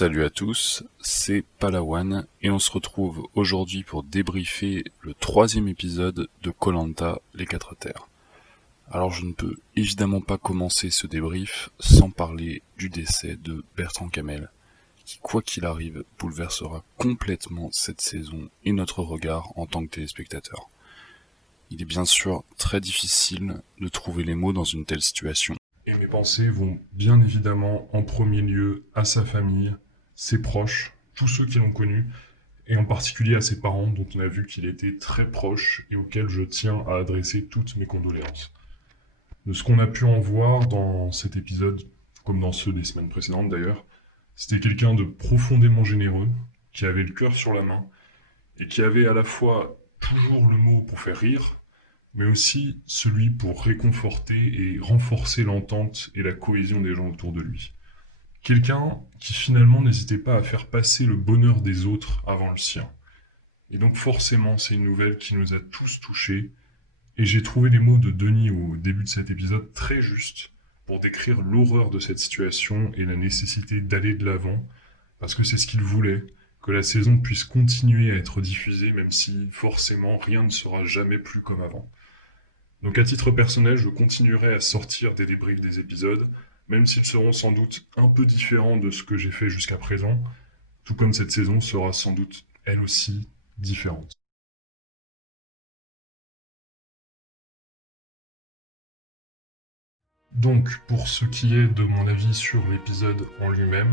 Salut à tous, c'est Palawan et on se retrouve aujourd'hui pour débriefer le 3e épisode de koh Les 4 Terres. Alors je ne peux évidemment pas commencer ce débrief sans parler du décès de Bertrand Kamel, qui quoi qu'il arrive bouleversera complètement cette saison et notre regard en tant que téléspectateur. Il est bien sûr très difficile de trouver les mots dans une telle situation. Et mes pensées vont bien évidemment en premier lieu à sa famille, ses proches, tous ceux qui l'ont connu, et en particulier à ses parents dont on a vu qu'il était très proche et auxquels je tiens à adresser toutes mes condoléances. De ce qu'on a pu en voir dans cet épisode, comme dans ceux des semaines précédentes d'ailleurs, c'était quelqu'un de profondément généreux, qui avait le cœur sur la main, et qui avait à la fois toujours le mot pour faire rire, mais aussi celui pour réconforter et renforcer l'entente et la cohésion des gens autour de lui. Quelqu'un qui finalement n'hésitait pas à faire passer le bonheur des autres avant le sien. Et donc forcément, c'est une nouvelle qui nous a tous touchés, et j'ai trouvé les mots de Denis au début de cet épisode très justes pour décrire l'horreur de cette situation et la nécessité d'aller de l'avant, parce que c'est ce qu'il voulait, que la saison puisse continuer à être diffusée, même si forcément rien ne sera jamais plus comme avant. Donc à titre personnel, je continuerai à sortir des débriefs des épisodes, même s'ils seront sans doute un peu différents de ce que j'ai fait jusqu'à présent, tout comme cette saison sera sans doute elle aussi différente. Donc pour ce qui est de mon avis sur l'épisode en lui-même,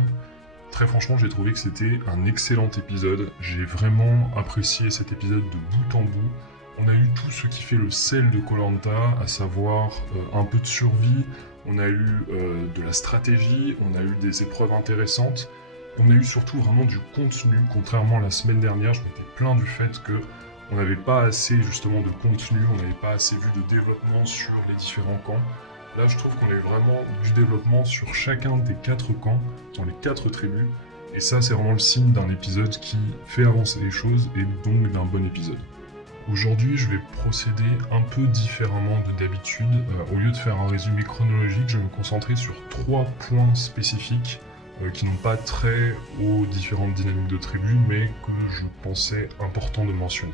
très franchement j'ai trouvé que c'était un excellent épisode, j'ai vraiment apprécié cet épisode de bout en bout. On a eu tout ce qui fait le sel de koh, à savoir un peu de survie, on a eu de la stratégie, on a eu des épreuves intéressantes, on a eu surtout vraiment du contenu, contrairement à la semaine dernière, je m'étais plaint du fait que on n'avait pas assez justement de contenu, on n'avait pas assez vu de développement sur les différents camps. Là, je trouve qu'on a eu vraiment du développement sur chacun des 4 camps, dans les 4 tribus, et ça, c'est vraiment le signe d'un épisode qui fait avancer les choses et donc d'un bon épisode. Aujourd'hui, je vais procéder un peu différemment de d'habitude. Au lieu de faire un résumé chronologique, je vais me concentrer sur 3 points spécifiques qui n'ont pas trait aux différentes dynamiques de tribu, mais que je pensais important de mentionner.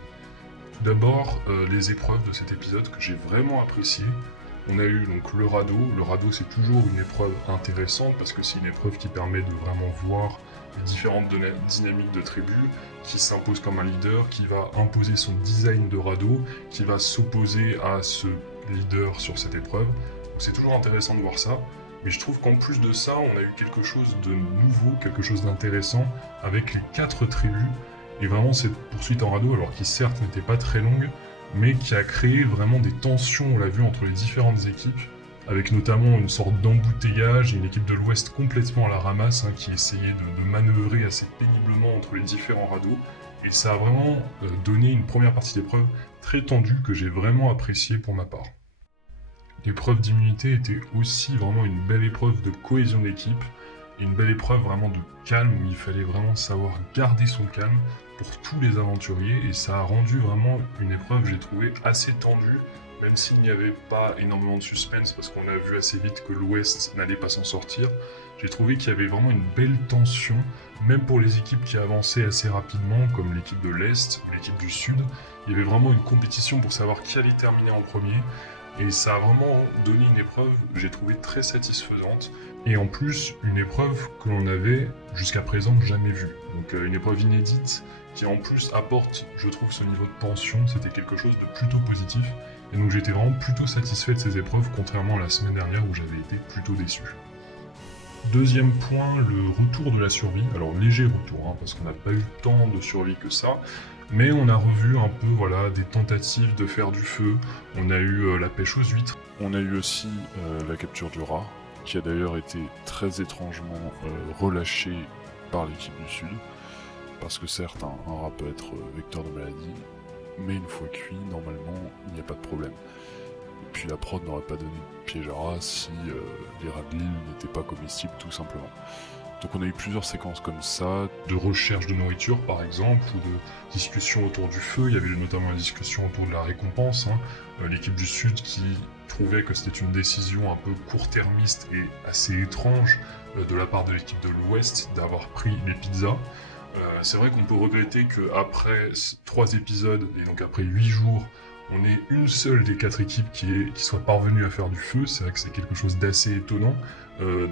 Tout d'abord, les épreuves de cet épisode que j'ai vraiment appréciées. On a eu donc le radeau. Le radeau, c'est toujours une épreuve intéressante parce que c'est une épreuve qui permet de vraiment voir les différentes dynamiques de tribu, qui s'impose comme un leader, qui va imposer son design de radeau, qui va s'opposer à ce leader sur cette épreuve. Donc c'est toujours intéressant de voir ça. Mais je trouve qu'en plus de ça, on a eu quelque chose de nouveau, quelque chose d'intéressant avec les 4 tribus. Et vraiment cette poursuite en radeau, alors qui certes n'était pas très longue, mais qui a créé vraiment des tensions, on l'a vu, entre les différentes équipes, avec notamment une sorte d'embouteillage et une équipe de l'Ouest complètement à la ramasse, qui essayait de manœuvrer assez péniblement entre les différents radeaux. Et ça a vraiment donné une première partie d'épreuve très tendue que j'ai vraiment appréciée pour ma part. L'épreuve d'immunité était aussi vraiment une belle épreuve de cohésion d'équipe, et une belle épreuve vraiment de calme, où il fallait vraiment savoir garder son calme pour tous les aventuriers, et ça a rendu vraiment une épreuve, j'ai trouvé, assez tendue, même s'il n'y avait pas énormément de suspense, parce qu'on a vu assez vite que l'Ouest n'allait pas s'en sortir. J'ai trouvé qu'il y avait vraiment une belle tension, même pour les équipes qui avançaient assez rapidement, comme l'équipe de l'Est ou l'équipe du Sud. Il y avait vraiment une compétition pour savoir qui allait terminer en premier, et ça a vraiment donné une épreuve, j'ai trouvé très satisfaisante, et en plus une épreuve que l'on avait jusqu'à présent jamais vue. Donc une épreuve inédite qui en plus apporte, je trouve, ce niveau de tension, c'était quelque chose de plutôt positif, et donc j'étais vraiment plutôt satisfait de ces épreuves, contrairement à la semaine dernière où j'avais été plutôt déçu. Deuxième point, le retour de la survie. Alors léger retour, parce qu'on n'a pas eu tant de survie que ça, mais on a revu un peu des tentatives de faire du feu, on a eu la pêche aux huîtres. On a eu aussi la capture du rat, qui a d'ailleurs été très étrangement relâché par l'équipe du Sud, parce que certes, un rat peut être vecteur de maladie, mais une fois cuit, normalement, il n'y a pas de problème. Et puis la prod n'aurait pas donné de piège à rat si les rats de l'île n'étaient pas comestibles, tout simplement. Donc on a eu plusieurs séquences comme ça. De recherche de nourriture par exemple, ou de discussions autour du feu. Il y avait notamment la discussion autour de la récompense. L'équipe du Sud qui trouvais que c'était une décision un peu court-termiste et assez étrange de la part de l'équipe de l'Ouest d'avoir pris les pizzas. C'est vrai qu'on peut regretter qu'après 3 épisodes, et donc après 8 jours, on ait une seule des 4 équipes qui soit parvenue à faire du feu. C'est vrai que c'est quelque chose d'assez étonnant.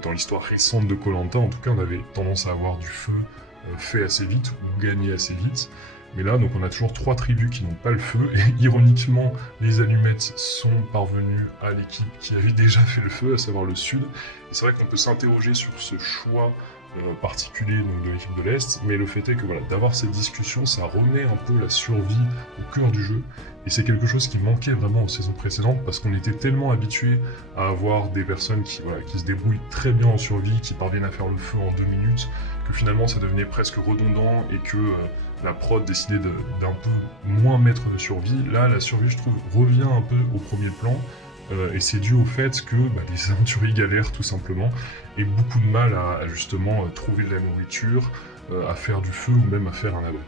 Dans l'histoire récente de koh, en tout cas, on avait tendance à avoir du feu fait assez vite ou gagné assez vite. Mais là, donc, on a toujours 3 tribus qui n'ont pas le feu, et ironiquement, les allumettes sont parvenues à l'équipe qui avait déjà fait le feu, à savoir le Sud. Et c'est vrai qu'on peut s'interroger sur ce choix particulier donc, de l'équipe de l'Est, mais le fait est que voilà, d'avoir cette discussion, ça remet un peu la survie au cœur du jeu, et c'est quelque chose qui manquait vraiment aux saisons précédentes, parce qu'on était tellement habitué à avoir des personnes qui se débrouillent très bien en survie, qui parviennent à faire le feu en 2 minutes, que finalement ça devenait presque redondant, et que la prod décidait d'un peu moins mettre de survie. Là, la survie, je trouve, revient un peu au premier plan, et c'est dû au fait que les aventuriers galèrent tout simplement, et beaucoup de mal à justement trouver de la nourriture, à faire du feu ou même à faire un abri.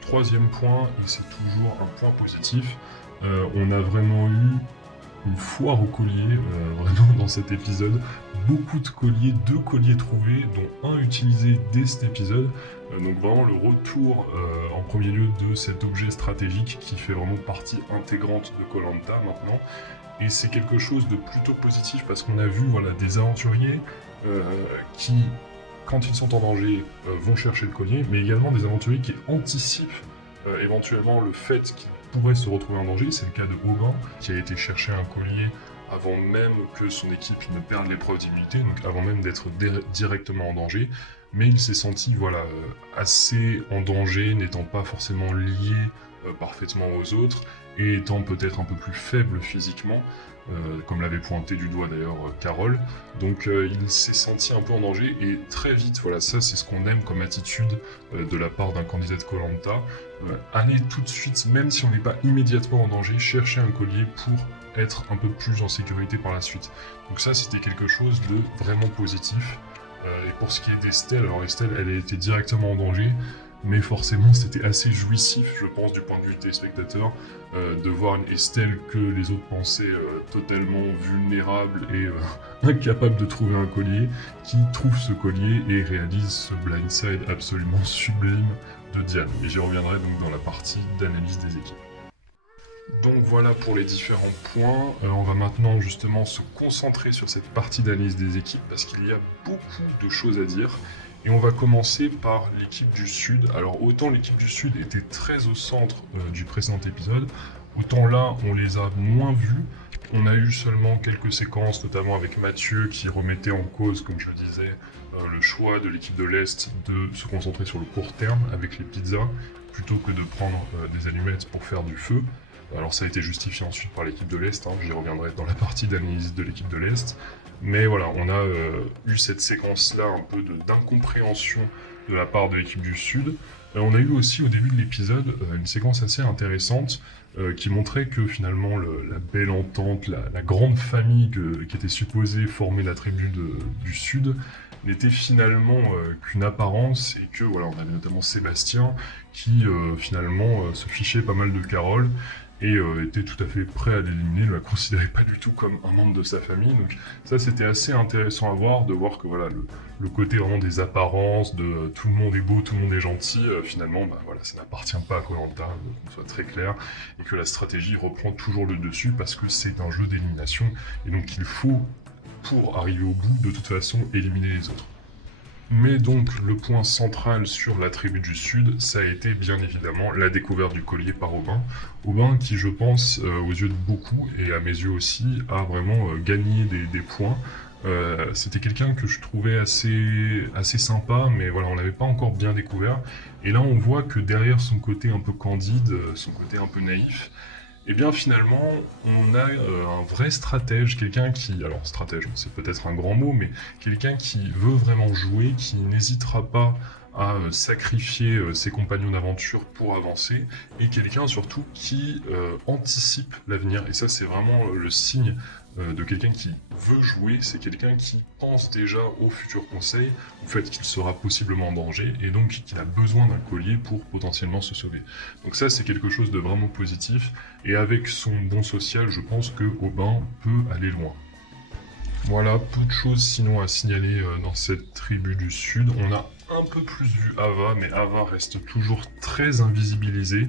Troisième point, et c'est toujours un point positif, on a vraiment eu une foire aux colliers, vraiment dans cet épisode. Beaucoup de colliers, 2 colliers trouvés, dont un utilisé dès cet épisode. Donc vraiment le retour en premier lieu de cet objet stratégique qui fait vraiment partie intégrante de koh maintenant. Et c'est quelque chose de plutôt positif parce qu'on a vu des aventuriers qui, quand ils sont en danger, vont chercher le collier, mais également des aventuriers qui anticipent éventuellement le fait qu'ils pourraient se retrouver en danger. C'est le cas de Aubin, qui a été chercher un collier avant même que son équipe ne perde l'épreuve d'immunité, donc avant même d'être directement en danger. Mais il s'est senti assez en danger, n'étant pas forcément lié parfaitement aux autres, et étant peut-être un peu plus faible physiquement, comme l'avait pointé du doigt d'ailleurs Carole. Donc il s'est senti un peu en danger, et très vite, ça c'est ce qu'on aime comme attitude de la part d'un candidat de koh, aller tout de suite, même si on n'est pas immédiatement en danger, chercher un collier pour être un peu plus en sécurité par la suite. Donc ça c'était quelque chose de vraiment positif. Et pour ce qui est d'Estelle, alors Estelle elle a été directement en danger, mais forcément c'était assez jouissif, je pense, du point de vue des spectateurs, de voir une Estelle que les autres pensaient totalement vulnérable et incapable de trouver un collier, qui trouve ce collier et réalise ce blindside absolument sublime de Diane. Et j'y reviendrai donc dans la partie d'analyse des équipes. Donc voilà pour les différents points. On va maintenant justement se concentrer sur cette partie d'analyse des équipes parce qu'il y a beaucoup de choses à dire. Et on va commencer par l'équipe du Sud. Alors autant l'équipe du Sud était très au centre du précédent épisode, autant là on les a moins vus. On a eu seulement quelques séquences, notamment avec Mathieu qui remettait en cause, comme je le disais, le choix de l'équipe de l'Est de se concentrer sur le court terme avec les pizzas, plutôt que de prendre des allumettes pour faire du feu. Alors ça a été justifié ensuite par l'équipe de l'Est, j'y reviendrai dans la partie d'analyse de l'équipe de l'Est. Mais voilà, on a eu cette séquence-là un peu d'incompréhension de la part de l'équipe du Sud. On a eu aussi au début de l'épisode une séquence assez intéressante qui montrait que finalement la belle entente, la grande famille qui était supposée former la tribu du Sud n'était finalement qu'une apparence, et que on avait notamment Sébastien qui finalement se fichait pas mal de Carole et était tout à fait prêt à l'éliminer, ne la considérait pas du tout comme un membre de sa famille. Donc ça c'était assez intéressant à voir, de voir que le côté vraiment des apparences, de tout le monde est beau, tout le monde est gentil, finalement ça n'appartient pas à koh, qu'on soit très clair, et que la stratégie reprend toujours le dessus parce que c'est un jeu d'élimination, et donc il faut, pour arriver au bout, de toute façon éliminer les autres. Mais donc le point central sur la tribu du Sud, ça a été bien évidemment la découverte du collier par Aubin. Aubin qui, je pense, aux yeux de beaucoup, et à mes yeux aussi, a vraiment gagné des points. C'était quelqu'un que je trouvais assez sympa, mais on l'avait pas encore bien découvert. Et là on voit que derrière son côté un peu candide, son côté un peu naïf, et bien finalement, on a un vrai stratège, quelqu'un qui, alors stratège, c'est peut-être un grand mot, mais quelqu'un qui veut vraiment jouer, qui n'hésitera pas à sacrifier ses compagnons d'aventure pour avancer, et quelqu'un surtout qui anticipe l'avenir. Et ça c'est vraiment le signe de quelqu'un qui veut jouer, c'est quelqu'un qui pense déjà au futur conseil, au fait qu'il sera possiblement en danger, et donc qu'il a besoin d'un collier pour potentiellement se sauver. Donc ça, c'est quelque chose de vraiment positif, et avec son bon social, je pense que Aubin peut aller loin. Voilà, peu de choses sinon à signaler dans cette tribu du Sud. On a un peu plus vu Ava, mais Ava reste toujours très invisibilisée.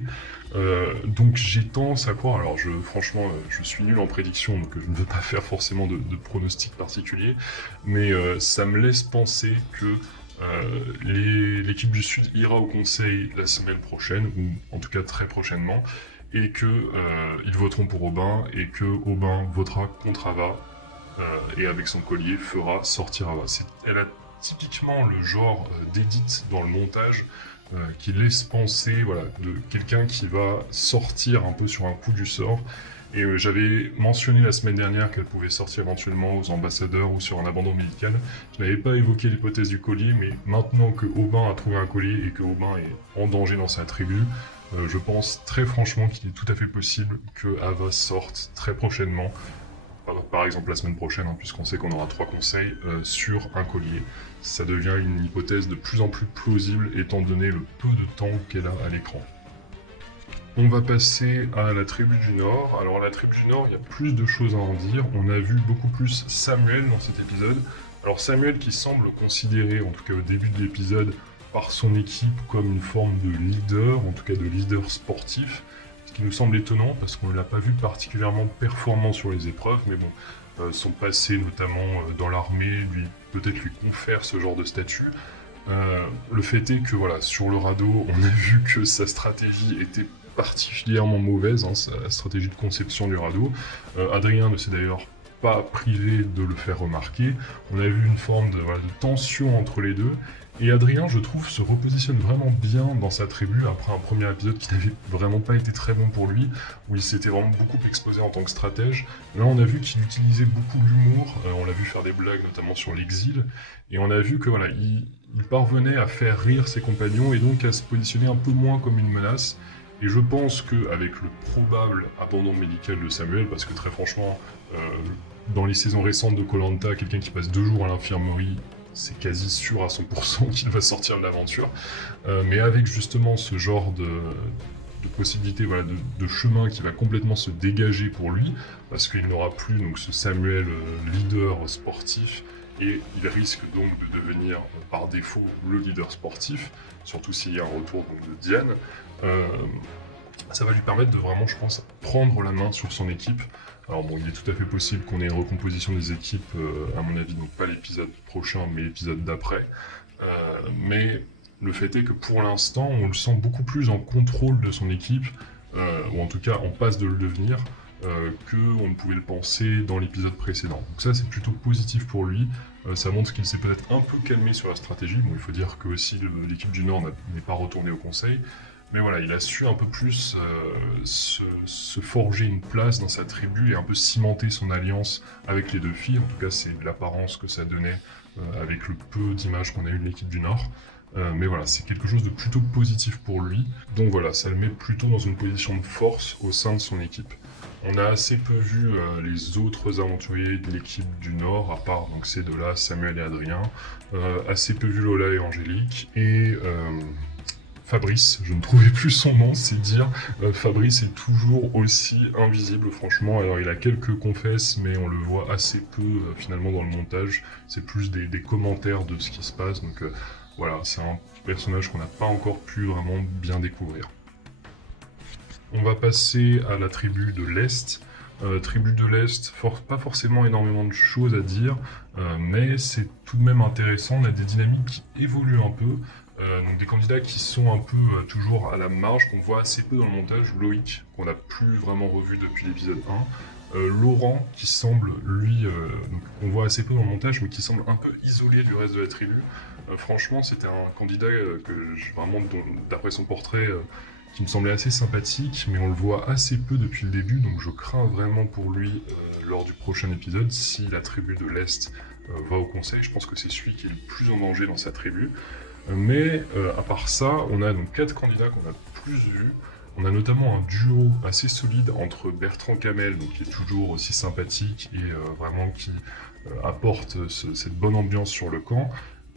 Donc j'ai tendance à croire, alors franchement, je suis nul en prédiction, donc je ne veux pas faire forcément de pronostics particuliers, mais ça me laisse penser que l'équipe du Sud ira au conseil la semaine prochaine, ou en tout cas très prochainement, et que ils voteront pour Aubin, et que Aubin votera contre Ava, et avec son collier fera sortir Ava. Elle a typiquement le genre d'édit dans le montage qui laisse penser de quelqu'un qui va sortir un peu sur un coup du sort. Et j'avais mentionné la semaine dernière qu'elle pouvait sortir éventuellement aux ambassadeurs ou sur un abandon médical. Je n'avais pas évoqué l'hypothèse du collier, mais maintenant que Aubin a trouvé un collier et que Aubin est en danger dans sa tribu, je pense très franchement qu'il est tout à fait possible que Ava sorte très prochainement, par exemple la semaine prochaine, puisqu'on sait qu'on aura 3 conseils sur un collier. Ça devient une hypothèse de plus en plus plausible étant donné le peu de temps qu'elle a à l'écran. On va passer à la tribu du Nord. Alors la tribu du Nord, il y a plus de choses à en dire. On a vu beaucoup plus Samuel dans cet épisode. Alors Samuel qui semble considéré, en tout cas au début de l'épisode, par son équipe comme une forme de leader, en tout cas de leader sportif, ce qui nous semble étonnant parce qu'on ne l'a pas vu particulièrement performant sur les épreuves, mais bon, son passé notamment dans l'armée peut-être lui confère ce genre de statut. Le fait est que sur le radeau, on a vu que sa stratégie était particulièrement mauvaise, sa stratégie de conception du radeau. Adrien ne s'est d'ailleurs pas privé de le faire remarquer. On a vu une forme de tension entre les deux. Et Adrien, je trouve, se repositionne vraiment bien dans sa tribu après un premier épisode qui n'avait vraiment pas été très bon pour lui, où il s'était vraiment beaucoup exposé en tant que stratège. Là, on a vu qu'il utilisait beaucoup l'humour, on l'a vu faire des blagues, notamment sur l'exil, et on a vu que il parvenait à faire rire ses compagnons et donc à se positionner un peu moins comme une menace. Et je pense qu'avec le probable abandon médical de Samuel, parce que très franchement, dans les saisons récentes de Koh-Lanta, quelqu'un qui passe 2 jours à l'infirmerie, c'est quasi sûr à 100% qu'il va sortir de l'aventure. Mais avec justement ce genre de possibilité, de chemin qui va complètement se dégager pour lui, parce qu'il n'aura plus donc ce Samuel leader sportif, et il risque donc de devenir par défaut le leader sportif, surtout s'il y a un retour donc, de Diane. Ça va lui permettre de vraiment, je pense, prendre la main sur son équipe. Alors bon, il est tout à fait possible qu'on ait une recomposition des équipes, à mon avis, donc pas l'épisode prochain, mais l'épisode d'après. Mais le fait est que pour l'instant, on le sent beaucoup plus en contrôle de son équipe, ou en tout cas en passe de le devenir, qu'on ne pouvait le penser dans l'épisode précédent. Donc ça, c'est plutôt positif pour lui. Ça montre qu'il s'est peut-être un peu calmé sur la stratégie. Bon, il faut dire que aussi l'équipe du Nord n'est pas retournée au conseil. Mais il a su un peu plus se forger une place dans sa tribu et un peu cimenter son alliance avec les 2 filles. En tout cas, c'est l'apparence que ça donnait avec le peu d'images qu'on a eu de l'équipe du Nord. Mais c'est quelque chose de plutôt positif pour lui. Donc ça le met plutôt dans une position de force au sein de son équipe. On a assez peu vu les autres aventuriers de l'équipe du Nord, à part donc, ces 2-là, Samuel et Adrien. Assez peu vu Lola et Angélique. Et Fabrice, je ne trouvais plus son nom, c'est dire. Fabrice est toujours aussi invisible, franchement. Alors, il a quelques confesses, mais on le voit assez peu, finalement, dans le montage. C'est plus des commentaires de ce qui se passe. Donc, c'est un personnage qu'on n'a pas encore pu vraiment bien découvrir. On va passer à la tribu de l'Est. Tribu de l'Est, pas forcément énormément de choses à dire, mais c'est tout de même intéressant. On a des dynamiques qui évoluent un peu. Donc des candidats qui sont un peu toujours à la marge, qu'on voit assez peu dans le montage. Loïc, qu'on n'a plus vraiment revu depuis l'épisode 1. Laurent, qui semble, lui, donc, on voit assez peu dans le montage, mais qui semble un peu isolé du reste de la tribu. Franchement, c'était un candidat vraiment, d'après son portrait, qui me semblait assez sympathique, mais on le voit assez peu depuis le début, donc je crains vraiment pour lui lors du prochain épisode, si la tribu de l'Est va au conseil. Je pense que c'est celui qui est le plus en danger dans sa tribu. Mais à part ça, on a donc 4 candidats qu'on a plus vus. On a notamment un duo assez solide entre Bertrand Camel, donc qui est toujours aussi sympathique et vraiment qui apporte cette bonne ambiance sur le camp.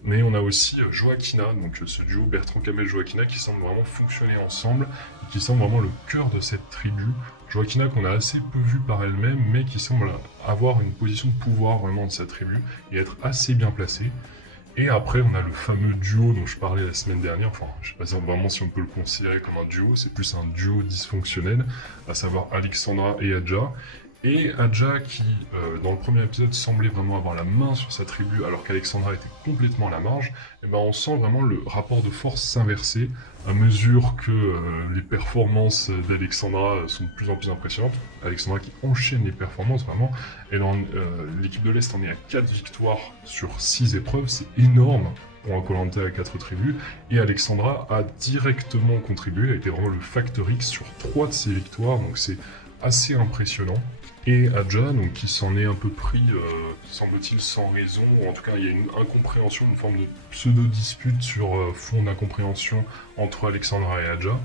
Mais on a aussi Joaquina, donc ce duo Bertrand Camel-Joaquina qui semble vraiment fonctionner ensemble et qui semble vraiment le cœur de cette tribu. Joaquina qu'on a assez peu vu par elle-même, mais qui semble avoir une position de pouvoir vraiment de sa tribu et être assez bien placée. Et après, on a le fameux duo dont je parlais la semaine dernière, enfin, je sais pas vraiment si on peut le considérer comme un duo, c'est plus un duo dysfonctionnel, à savoir Alexandra et Adja. Et Adja qui, dans le premier épisode, semblait vraiment avoir la main sur sa tribu, alors qu'Alexandra était complètement à la marge, et ben on sent vraiment le rapport de force s'inverser à mesure que les performances d'Alexandra sont de plus en plus impressionnantes. Alexandra qui enchaîne les performances vraiment, et dans l'équipe de l'Est, on est à 4 victoires sur 6 épreuves, c'est énorme pour un Koh-Lanta à 4 tribus, et Alexandra a directement contribué, elle a été vraiment le facteur X sur 3 de ses victoires, donc c'est assez impressionnant. Et Adja, donc, qui s'en est un peu pris, semble-t-il, sans raison, ou en tout cas il y a une incompréhension, une forme de pseudo-dispute sur fond d'incompréhension entre Alexandra et Adja.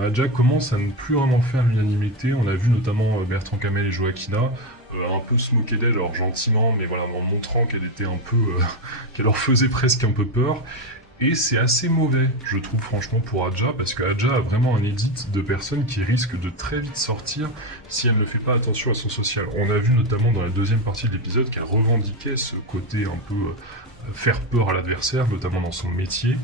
Adja commence à ne plus vraiment faire l'unanimité, on a vu notamment Bertrand Camel et Joaquina un peu se moquer d'elle, alors gentiment, mais voilà, en montrant qu'elle était un peu... qu'elle leur faisait presque un peu peur. Et c'est assez mauvais, je trouve franchement pour Adja, parce que Adja a vraiment un édit de personnes qui risquent de très vite sortir si elle ne fait pas attention à son social. On a vu notamment dans la deuxième partie de l'épisode qu'elle revendiquait ce côté un peu faire peur à l'adversaire, notamment dans son métier,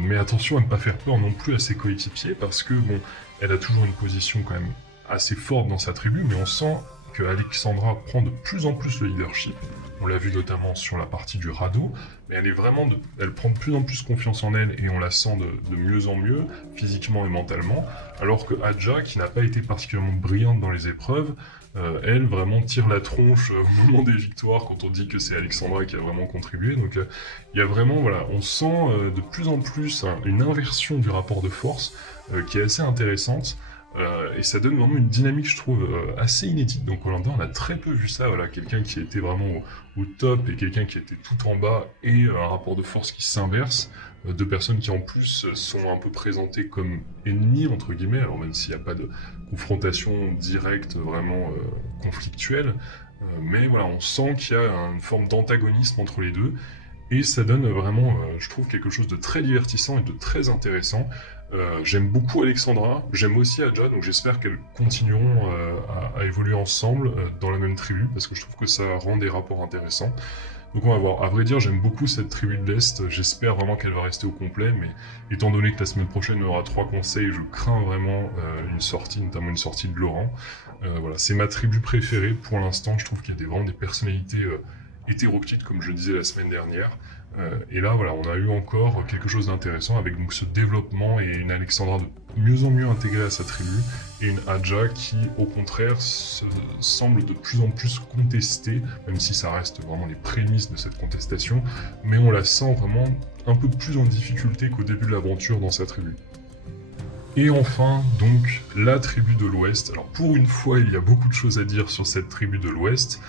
mais attention à ne pas faire peur non plus à ses coéquipiers, parce que bon, elle a toujours une position quand même assez forte dans sa tribu, mais on sent que Alexandra prend de plus en plus le leadership. On l'a vu notamment sur la partie du radeau, mais elle prend de plus en plus confiance en elle et on la sent de mieux en mieux, physiquement et mentalement, alors que Adja, qui n'a pas été particulièrement brillante dans les épreuves, elle vraiment tire la tronche au moment des victoires quand on dit que c'est Alexandra qui a vraiment contribué. Donc il y a vraiment, voilà, on sent de plus en plus une inversion du rapport de force qui est assez intéressante. Et ça donne vraiment une dynamique, je trouve, assez inédite. Donc Koh-Lanta, on a très peu vu ça, voilà, quelqu'un qui était vraiment au top et quelqu'un qui était tout en bas, et un rapport de force qui s'inverse, deux personnes qui en plus sont un peu présentées comme ennemies, entre guillemets, alors même s'il n'y a pas de confrontation directe vraiment conflictuelle, mais voilà, on sent qu'il y a une forme d'antagonisme entre les deux, et ça donne vraiment, je trouve, quelque chose de très divertissant et de très intéressant. J'aime beaucoup Alexandra, j'aime aussi Adja, donc j'espère qu'elles continueront à évoluer ensemble dans la même tribu, parce que je trouve que ça rend des rapports intéressants. Donc on va voir. À vrai dire, j'aime beaucoup cette tribu de l'Est, j'espère vraiment qu'elle va rester au complet, mais étant donné que la semaine prochaine on aura 3 conseils, je crains vraiment une sortie, notamment une sortie de Laurent. Voilà, c'est ma tribu préférée pour l'instant, je trouve qu'il y a vraiment des personnalités hétéroclites, comme je le disais la semaine dernière. Et là, voilà, on a eu encore quelque chose d'intéressant avec donc ce développement et une Alexandra de mieux en mieux intégrée à sa tribu, et une Adja qui, au contraire, semble de plus en plus contestée, même si ça reste vraiment les prémices de cette contestation, mais on la sent vraiment un peu plus en difficulté qu'au début de l'aventure dans sa tribu. Et enfin, donc, la tribu de l'Ouest. Alors pour une fois, il y a beaucoup de choses à dire sur cette tribu de l'Ouest.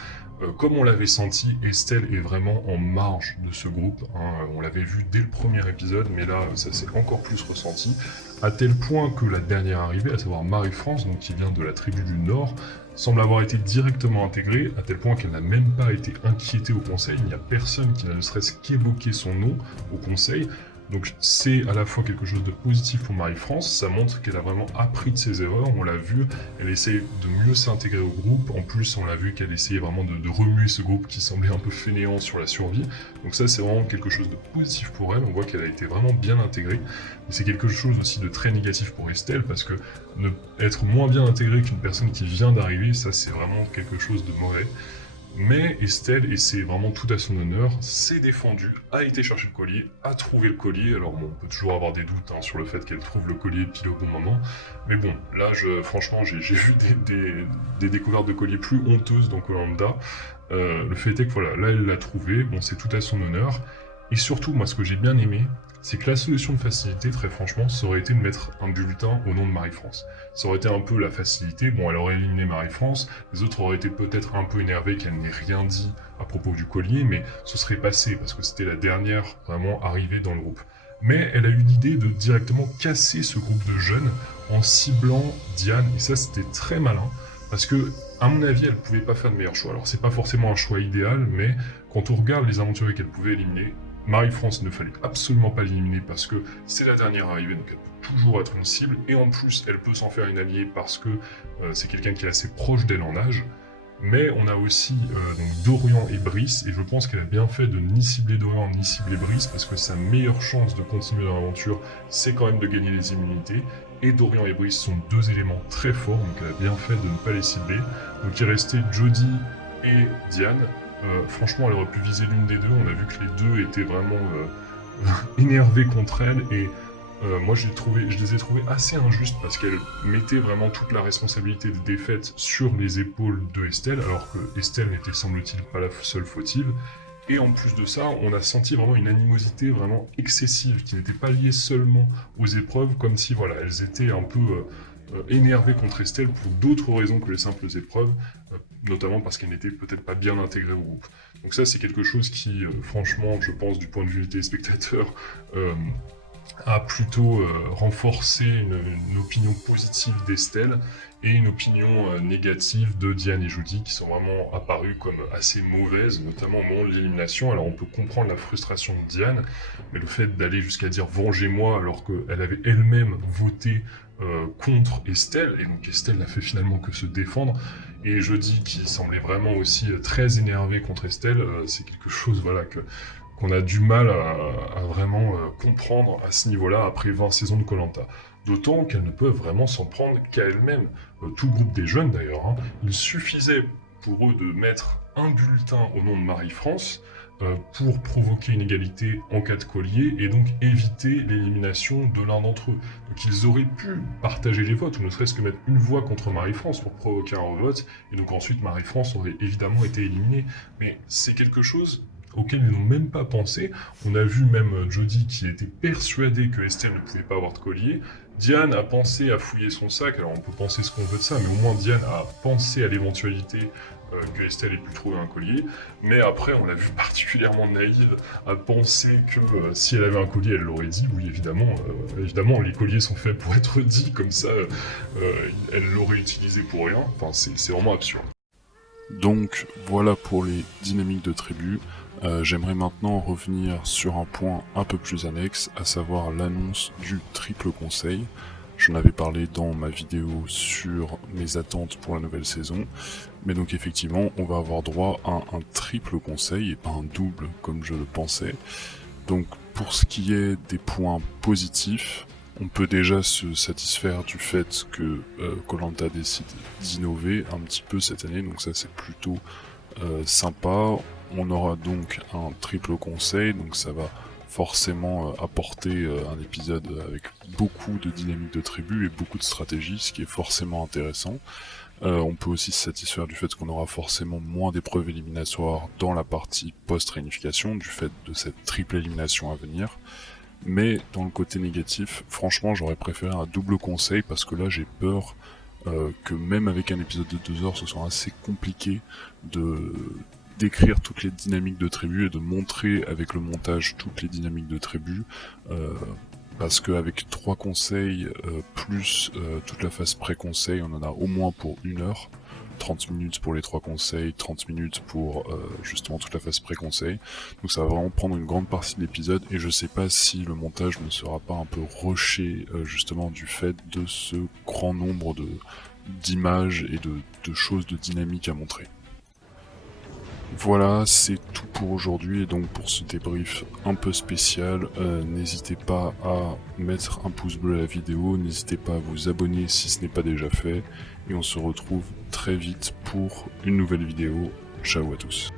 Comme on l'avait senti, Estelle est vraiment en marge de ce groupe, hein. On l'avait vu dès le premier épisode, mais là, ça s'est encore plus ressenti, à tel point que la dernière arrivée, à savoir Marie-France, donc qui vient de la tribu du Nord, semble avoir été directement intégrée, à tel point qu'elle n'a même pas été inquiétée au conseil. Il n'y a personne qui n'a ne serait-ce qu'évoqué son nom au conseil. Donc c'est à la fois quelque chose de positif pour Marie-France, ça montre qu'elle a vraiment appris de ses erreurs, on l'a vu, elle essaie de mieux s'intégrer au groupe, en plus on l'a vu qu'elle essayait vraiment de remuer ce groupe qui semblait un peu fainéant sur la survie, donc ça c'est vraiment quelque chose de positif pour elle, on voit qu'elle a été vraiment bien intégrée, mais c'est quelque chose aussi de très négatif pour Estelle, parce que être moins bien intégrée qu'une personne qui vient d'arriver, ça c'est vraiment quelque chose de mauvais. Mais Estelle, et c'est vraiment tout à son honneur, s'est défendue, a été chercher le collier, a trouvé le collier. Alors bon, on peut toujours avoir des doutes sur le fait qu'elle trouve le collier pile au bon moment. Mais bon, là, franchement, j'ai vu des découvertes de colliers plus honteuses dans Koh-Lanta. Le fait est que voilà, là, elle l'a trouvé, bon, c'est tout à son honneur. Et surtout, moi, ce que j'ai bien aimé, c'est que la solution de facilité, très franchement, ça aurait été de mettre un bulletin au nom de Marie-France. Ça aurait été un peu la facilité. Bon, elle aurait éliminé Marie-France, les autres auraient été peut-être un peu énervés qu'elle n'ait rien dit à propos du collier, mais ce serait passé parce que c'était la dernière vraiment arrivée dans le groupe. Mais elle a eu l'idée de directement casser ce groupe de jeunes en ciblant Diane, et ça c'était très malin, parce que, à mon avis, elle pouvait pas faire de meilleur choix. Alors c'est pas forcément un choix idéal, mais quand on regarde les aventuriers qu'elle pouvait éliminer, Marie-France ne fallait absolument pas l'éliminer parce que c'est la dernière arrivée, donc elle peut toujours être une cible, et en plus elle peut s'en faire une alliée parce que c'est quelqu'un qui est assez proche d'elle en âge. Mais on a aussi donc Dorian et Brice, et je pense qu'elle a bien fait de ni cibler Dorian ni cibler Brice, parce que sa meilleure chance de continuer dans l'aventure, c'est quand même de gagner les immunités. Et Dorian et Brice sont deux éléments très forts, donc elle a bien fait de ne pas les cibler. Donc il restait Jodie et Diane. Franchement, elle aurait pu viser l'une des deux. On a vu que les deux étaient vraiment énervés contre elle, et moi je les ai trouvés assez injustes parce qu'elle mettait vraiment toute la responsabilité des défaites sur les épaules de Estelle, alors que Estelle n'était semble-t-il pas la seule fautive. Et en plus de ça, on a senti vraiment une animosité vraiment excessive qui n'était pas liée seulement aux épreuves, comme si voilà, elles étaient un peu énervées contre Estelle pour d'autres raisons que les simples épreuves, notamment parce qu'elle n'était peut-être pas bien intégrée au groupe. Donc ça, c'est quelque chose qui, franchement, je pense, du point de vue des spectateurs, a plutôt renforcé une opinion positive d'Estelle et une opinion négative de Diane et Jodie qui sont vraiment apparues comme assez mauvaises, notamment au moment de l'élimination. Alors on peut comprendre la frustration de Diane, mais le fait d'aller jusqu'à dire vengez-moi alors qu'elle avait elle-même voté contre Estelle, et donc Estelle n'a fait finalement que se défendre, et Jodie qui semblait vraiment aussi très énervée contre Estelle, c'est quelque chose voilà qu'on a du mal à vraiment comprendre à ce niveau-là après 20 saisons de koh-Lanta. D'autant qu'elles ne peuvent vraiment s'en prendre qu'à elles-mêmes. Tout le groupe des jeunes d'ailleurs, hein, il suffisait pour eux de mettre un bulletin au nom de Marie-France pour provoquer une égalité en cas de collier et donc éviter l'élimination de l'un d'entre eux. Donc ils auraient pu partager les votes, ou ne serait-ce que mettre une voix contre Marie-France pour provoquer un revote, et donc ensuite Marie-France aurait évidemment été éliminée. Mais c'est quelque chose auquel ils n'ont même pas pensé. On a vu même Jodie qui était persuadée que Estelle ne pouvait pas avoir de collier. Diane a pensé à fouiller son sac, alors on peut penser ce qu'on veut de ça, mais au moins Diane a pensé à l'éventualité que Estelle ait pu trouver un collier. Mais après, on l'a vu particulièrement naïve à penser que si elle avait un collier, elle l'aurait dit. Oui, évidemment, les colliers sont faits pour être dits, comme ça, elle l'aurait utilisé pour rien. Enfin, c'est vraiment absurde. Donc voilà pour les dynamiques de tribu. J'aimerais maintenant revenir sur un point un peu plus annexe, à savoir l'annonce du triple conseil. J'en avais parlé dans ma vidéo sur mes attentes pour la nouvelle saison, mais donc effectivement on va avoir droit à un triple conseil et pas un double comme je le pensais. Donc pour ce qui est des points positifs, on peut déjà se satisfaire du fait que koh-Lanta décide d'innover un petit peu cette année, donc ça c'est plutôt sympa. On aura donc un triple conseil, donc ça va forcément apporter un épisode avec beaucoup de dynamique de tribu et beaucoup de stratégie, ce qui est forcément intéressant. On peut aussi se satisfaire du fait qu'on aura forcément moins d'épreuves éliminatoires dans la partie post-réunification, du fait de cette triple élimination à venir. Mais dans le côté négatif, franchement j'aurais préféré un double conseil, parce que là j'ai peur que même avec un épisode de 2 heures, ce soit assez compliqué de décrire toutes les dynamiques de tribu et de montrer avec le montage toutes les dynamiques de tribu, parce qu'avec 3 conseils plus toute la phase pré-conseil, on en a au moins pour 1 heure. 30 minutes pour les 3 conseils, 30 minutes pour justement toute la phase pré-conseil. Donc ça va vraiment prendre une grande partie de l'épisode, et je sais pas si le montage ne sera pas un peu rushé justement du fait de ce grand nombre d'images et de choses de dynamique à montrer. Voilà, c'est tout pour aujourd'hui, et donc pour ce débrief un peu spécial, n'hésitez pas à mettre un pouce bleu à la vidéo, n'hésitez pas à vous abonner si ce n'est pas déjà fait, et on se retrouve très vite pour une nouvelle vidéo. Ciao à tous.